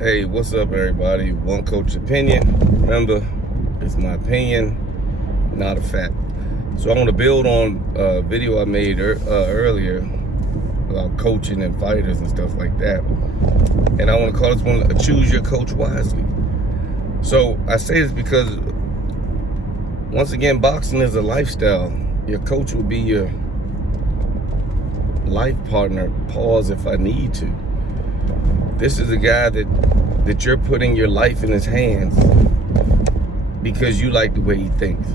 Hey, what's up, everybody? One Coach Opinion. Remember, it's my opinion, not a fact. So I want to build on a video I made earlier about coaching and fighters and stuff like that. And I want to call this one, Choose Your Coach Wisely. So I say this because, once again, boxing is a lifestyle. Your coach will be your life partner, pause if I need to. This is a guy that you're putting your life in his hands because you like the way he thinks.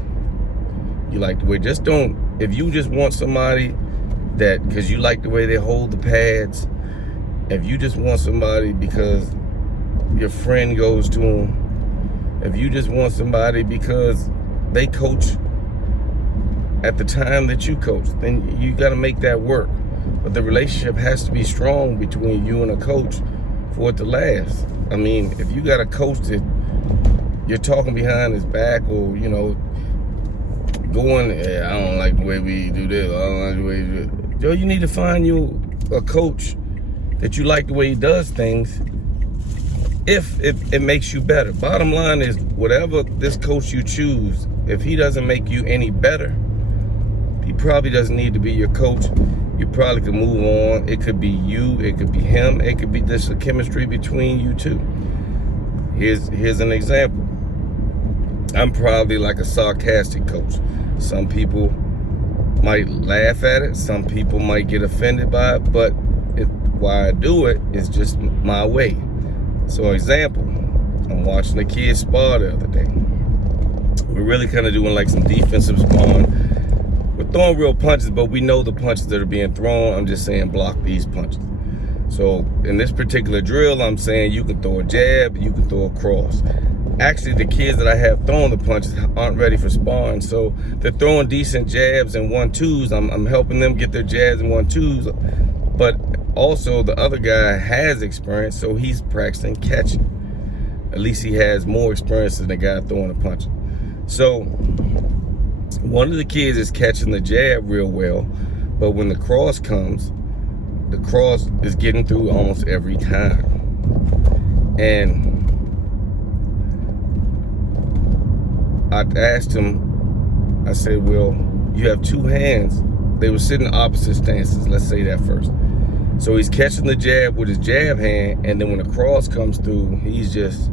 You like the way, if you just want somebody that, because you like the way they hold the pads, if you just want somebody because your friend goes to them, if you just want somebody because they coach at the time that you coach, then you got to make that work. But the relationship has to be strong between you and a coach for it to last. I mean, if you got a coach that you're talking behind his back, or going, I don't like the way we do this, I don't like the way you do it. Joe, you need to find you a coach that you like the way he does things, if it makes you better. Bottom line is, whatever this coach you choose, if he doesn't make you any better, he probably doesn't need to be your coach. You probably could move on. It could be you, it could be him, it could be just a chemistry between you two. Here's an example. I'm probably like a sarcastic coach. Some people might laugh at it, some people might get offended by it, but why I do it is just my way. So example, I'm watching the kids spar the other day. We're really kind of doing like some defensive sparring. We're throwing real punches, but we know the punches that are being thrown. I'm just saying, block these punches. So in this particular drill, I'm saying you can throw a jab, you can throw a cross. Actually, the kids that I have throwing the punches aren't ready for sparring, so they're throwing decent jabs and 1-2s. I'm helping them get their jabs and 1-2s, but also the other guy has experience, so he's practicing catching. At least he has more experience than the guy throwing the punch. So one of the kids is catching the jab real well, but when the cross comes, the cross is getting through almost every time. And I asked him, I said, well, you have two hands. They were sitting in opposite stances, let's say that first. So he's catching the jab with his jab hand, and then when the cross comes through, it's just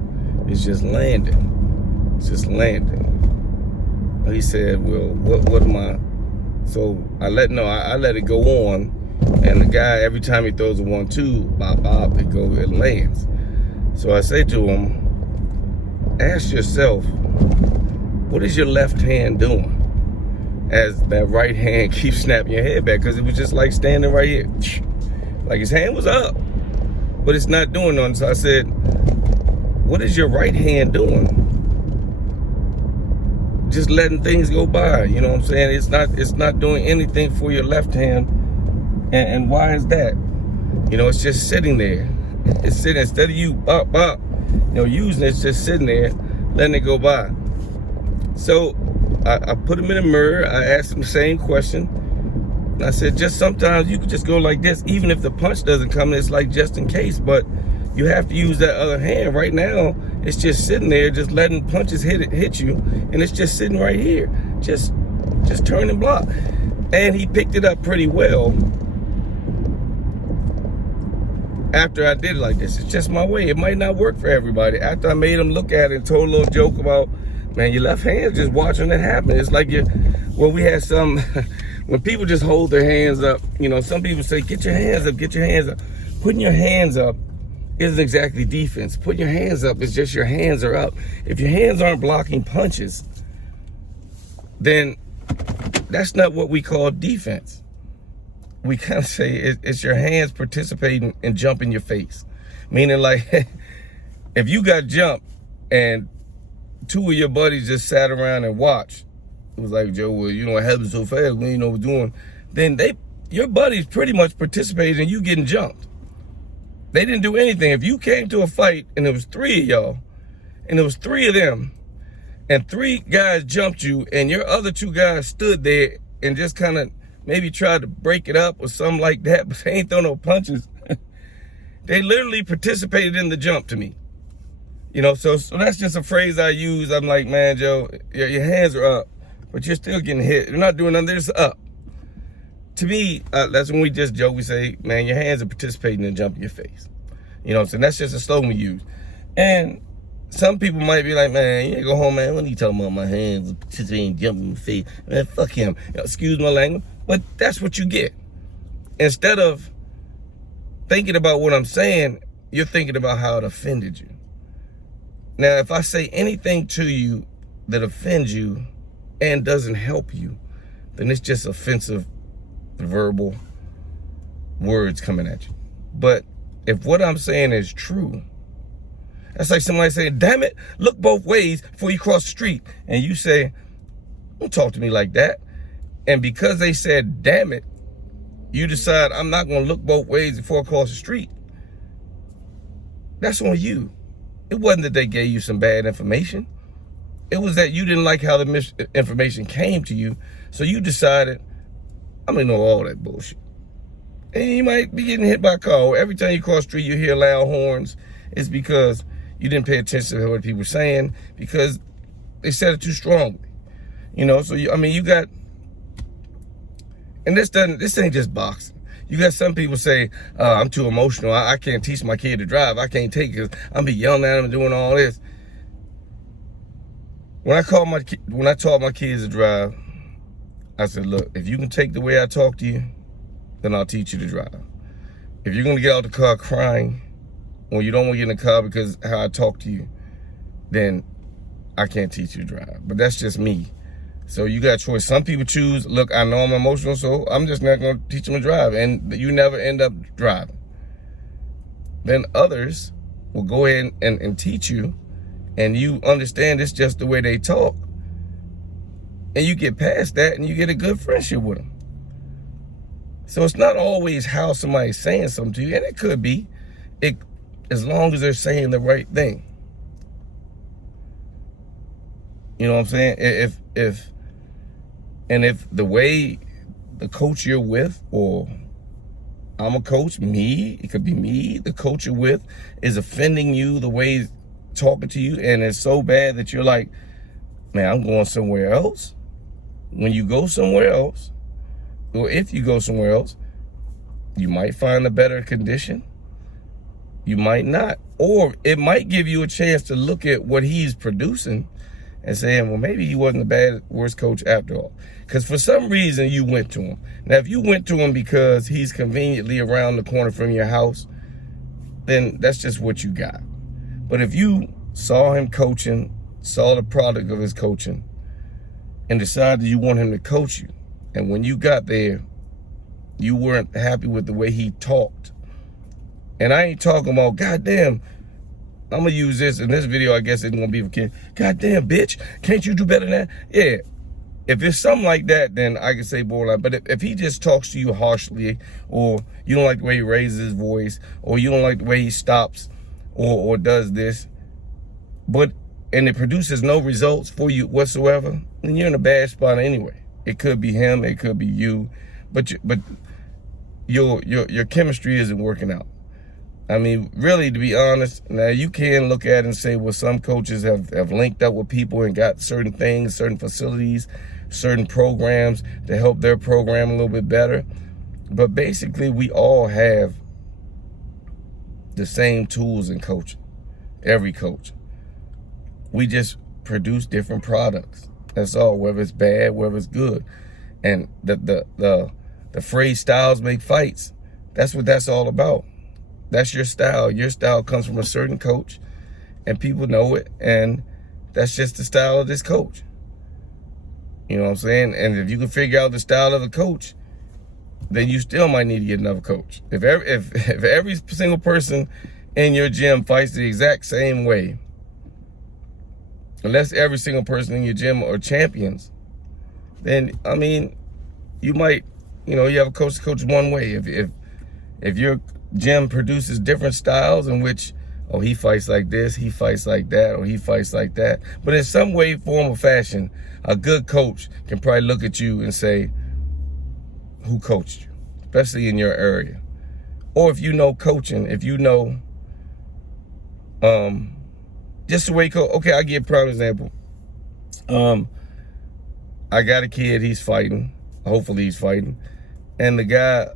landing. It's just landing. He said, well, what am I? So I let it go on, and the guy, every time he throws a 1-2, bop, it lands. So I say to him, ask yourself, what is your left hand doing as that right hand keeps snapping your head back? Because it was just like standing right here. Like his hand was up, but it's not doing nothing. So I said, what is your right hand doing? Just letting things go by, you know what I'm saying? It's not doing anything for your left hand. And why is that? It's just sitting there. It's sitting, instead of you bop, using it, it's just sitting there, letting it go by. So I put him in a mirror. I asked him the same question. I said, just sometimes you could just go like this, even if the punch doesn't come, it's like just in case, but you have to use that other hand. Right now, it's just sitting there, just letting punches hit you, and it's just sitting right here. Just turn and block. And he picked it up pretty well after I did it like this. It's just my way. It might not work for everybody. After I made him look at it and told a little joke about, man, your left hand, just watching it happen. It's like we had some, when people just hold their hands up, some people say, get your hands up, get your hands up. Putting your hands up isn't exactly defense. Putting your hands up is just your hands are up. If your hands aren't blocking punches, then that's not what we call defense. We kind of say it's your hands participating and jumping your face. Meaning, like, if you got jumped and two of your buddies just sat around and watched, it was like, Joe, well, it happened so fast, we didn't know what we're doing. Then your buddies pretty much participated in you getting jumped. They didn't do anything. If you came to a fight and there was three of y'all, and there was three of them, and three guys jumped you, and your other two guys stood there and just kind of maybe tried to break it up or something like that, but they ain't throw no punches. They literally participated in the jump to me. You know, so that's just a phrase I use. I'm like, man, Joe, your hands are up, but you're still getting hit. You're not doing nothing, they're just up. To me, that's when we just joke, we say, man, your hands are participating in jumping your face. You know what I'm saying? That's just a slogan we use. And some people might be like, man, you go home, man, what are you talking about? My hands are participating in jumping my face. Man, fuck him. You know, excuse my language. But that's what you get. Instead of thinking about what I'm saying, you're thinking about how it offended you. Now, if I say anything to you that offends you and doesn't help you, then it's just offensive verbal words coming at you. But if what I'm saying is true, that's like somebody saying, damn it, look both ways before you cross the street. And you say, don't talk to me like that. And because they said, damn it, you decide I'm not going to look both ways before I cross the street. That's on you. It wasn't that they gave you some bad information. It was that you didn't like how the information came to you. So you decided, I'm going to know all that bullshit. And you might be getting hit by a car. Every time you cross the street, you hear loud horns. It's because you didn't pay attention to what people were saying because they said it too strongly. You know, so you got, and this ain't just boxing. You got some people say, I'm too emotional. I can't teach my kid to drive. I can't take it because I'm be yelling at them and doing all this. When I taught my kids to drive, I said, look, if you can take the way I talk to you, then I'll teach you to drive. If you're gonna get out the car crying, or you don't want to get in the car because how I talk to you, then I can't teach you to drive. But that's just me. So you got a choice. Some people choose, look, I know I'm emotional, so I'm just not going to teach them to drive. And you never end up driving. Then others will go ahead and teach you, and you understand it's just the way they talk. And you get past that, and you get a good friendship with them. So it's not always how somebody's saying something to you, and it could be, as long as they're saying the right thing. You know what I'm saying? If the way the coach you're with, or I'm a coach, it could be me, the coach you're with, is offending you the way he's talking to you, and it's so bad that you're like, man, I'm going somewhere else. When you go somewhere else, or if you go somewhere else, you might find a better condition. You might not. Or it might give you a chance to look at what he's producing and saying, well, maybe he wasn't the worst coach after all. Because for some reason, you went to him. Now, if you went to him because he's conveniently around the corner from your house, then that's just what you got. But if you saw him coaching, saw the product of his coaching, and decided you want him to coach you, and when you got there, you weren't happy with the way he talked. And I ain't talking about, goddamn, I'm going to use this in this video, I guess it's going to be for kids. Goddamn, bitch, can't you do better than that? Yeah, if it's something like that, then I can say borderline. But if he just talks to you harshly, or you don't like the way he raises his voice, or you don't like the way he stops, or does this, and it produces no results for you whatsoever, then you're in a bad spot anyway. It could be him, it could be you, but your chemistry isn't working out. I mean, really, to be honest, now you can look at it and say, well, some coaches have linked up with people and got certain things, certain facilities, certain programs to help their program a little bit better. But basically, we all have the same tools in coaching, every coach. We just produce different products. That's all, whether it's bad, whether it's good. And the phrase styles make fights, that's what that's all about. That's your style. Your style comes from a certain coach, and people know it, and that's just the style of this coach. You know what I'm saying? And if you can figure out the style of the coach, then you still might need to get another coach. If every single person in your gym fights the exact same way, unless every single person in your gym are champions, then, I mean, you might, you have a coach to coach one way. If your gym produces different styles in which, oh, he fights like this, he fights like that, or he fights like that. But in some way, form, or fashion, a good coach can probably look at you and say, who coached you, especially in your area. Or if you know coaching, if you know just the way he coach. Okay, I'll give a prime example. I got a kid, he's fighting. Hopefully he's fighting. And the guy,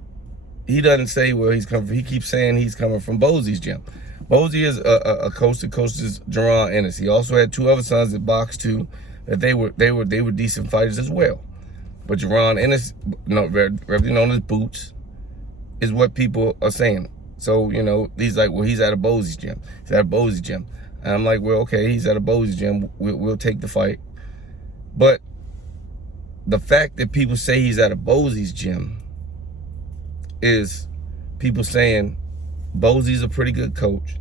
he doesn't say where he's coming from. He keeps saying he's coming from Bosey's gym. Bosey is a coach that coaches Jaron Ennis. He also had 2 other sons that boxed too, that they were decent fighters as well. But Jaron Ennis, regularly known as Boots, is what people are saying. So, you know, he's like, well, he's at a Bosey's gym. He's at a Bosey's gym. And I'm like, well, okay, he's at a Bosey's gym. We'll take the fight. But the fact that people say he's at a Bosey's gym is people saying Bosey's a pretty good coach.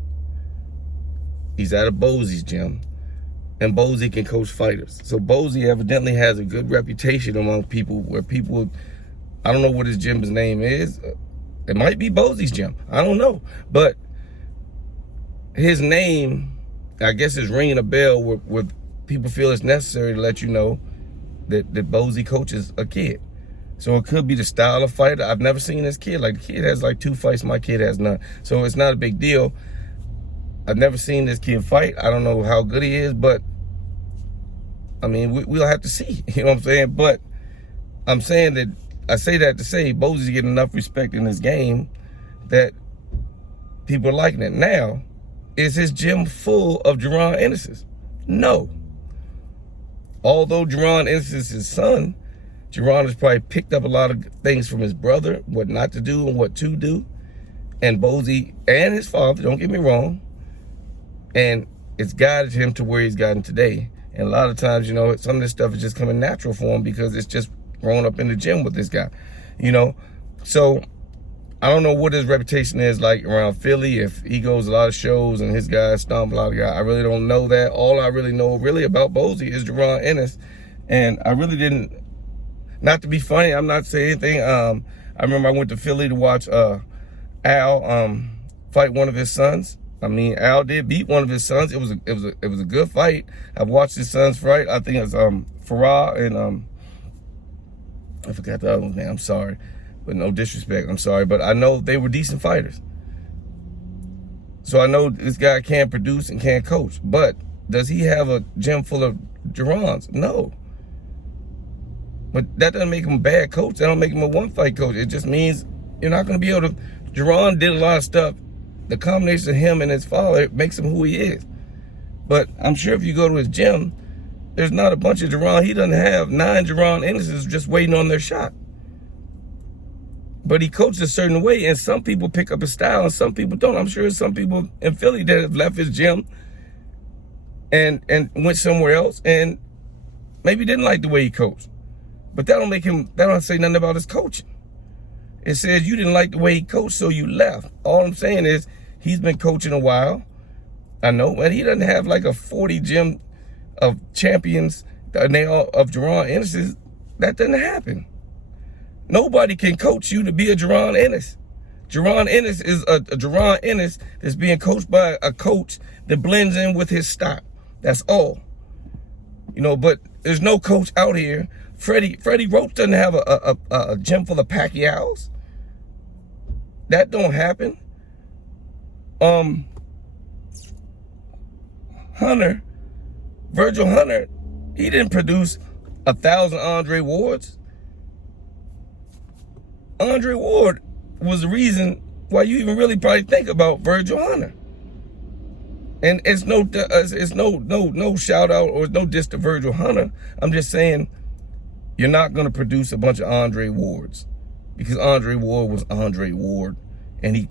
He's at a Bosey's gym. And Bosey can coach fighters. So Bosey evidently has a good reputation among people where people, I don't know what his gym's name is. It might be Bosey's gym. I don't know. But his name, I guess, is ringing a bell where people feel it's necessary to let you know that Bosey coaches a kid. So it could be the style of fighter. I've never seen this kid. Like, the kid has like 2 fights. My kid has none. So it's not a big deal. I've never seen this kid fight. I don't know how good he is, but I mean, we'll have to see. You know what I'm saying? But I'm saying that, I say that to say Bosey's getting enough respect in his game that people are liking it. Now, is his gym full of Jaron Ennis's? No. Although Jaron Ennis is his son, Jaron has probably picked up a lot of things from his brother, what not to do and what to do. And Bosey and his father, don't get me wrong, and it's guided him to where he's gotten today. And a lot of times, you know, some of this stuff is just coming natural for him because it's just grown up in the gym with this guy, you know? So I don't know what his reputation is like around Philly, if he goes a lot of shows and his guys stomp a lot of guys. I really don't know that. All I really know really about Bosey is Jaron Ennis. And I really didn't, not to be funny, I'm not saying anything. I remember I went to Philly to watch Al fight one of his sons. I mean, Al did beat one of his sons. It was a good fight. I've watched his sons fight. I think it's Farah and I forgot the other one's name. I'm sorry, but no disrespect. I'm sorry, but I know they were decent fighters. So I know this guy can produce and can coach. But does he have a gym full of Jarons? No. But that doesn't make him a bad coach. That don't make him a one-fight coach. It just means you're not going to be able to. Jaron did a lot of stuff. The combination of him and his father makes him who he is. But I'm sure if you go to his gym, there's not a bunch of Jaron. He doesn't have 9 Jaron Ennis's just waiting on their shot. But he coaches a certain way, and some people pick up his style and some people don't. I'm sure there's some people in Philly that have left his gym and went somewhere else and maybe didn't like the way he coached. But that don't say nothing about his coaching. It says you didn't like the way he coached, so you left. All I'm saying is he's been coaching a while. I know, and he doesn't have like a 40 gym of champions and they all of Jaron Ennis's. That doesn't happen. Nobody can coach you to be a Jaron Ennis. Jaron Ennis is a Jaron Ennis that's being coached by a coach that blends in with his style. That's all. You know, but there's no coach out here. Freddie Roach doesn't have a gym full of Pacquiaos. That don't happen. Virgil Hunter, he didn't produce 1,000 Andre Wards. Andre Ward was the reason why you even really probably think about Virgil Hunter. And it's no shout out or no diss to Virgil Hunter. I'm just saying you're not going to produce a bunch of Andre Wards because Andre Ward was Andre Ward and he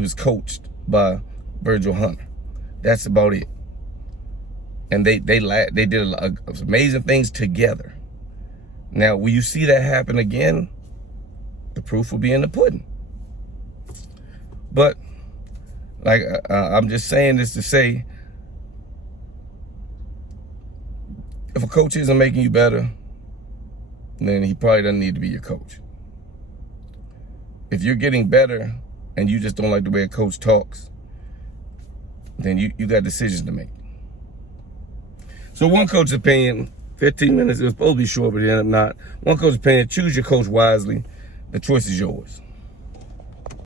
was coached by Virgil Hunter. That's about it. And they did a lot of amazing things together. Now, will you see that happen again? The proof will be in the pudding. But like I'm just saying this to say, if a coach isn't making you better, then he probably doesn't need to be your coach. If you're getting better and you just don't like the way a coach talks, then you got decisions to make. So one coach's opinion, 15 minutes, it was supposed to be short, but it ended up not. One coach's opinion, choose your coach wisely. The choice is yours.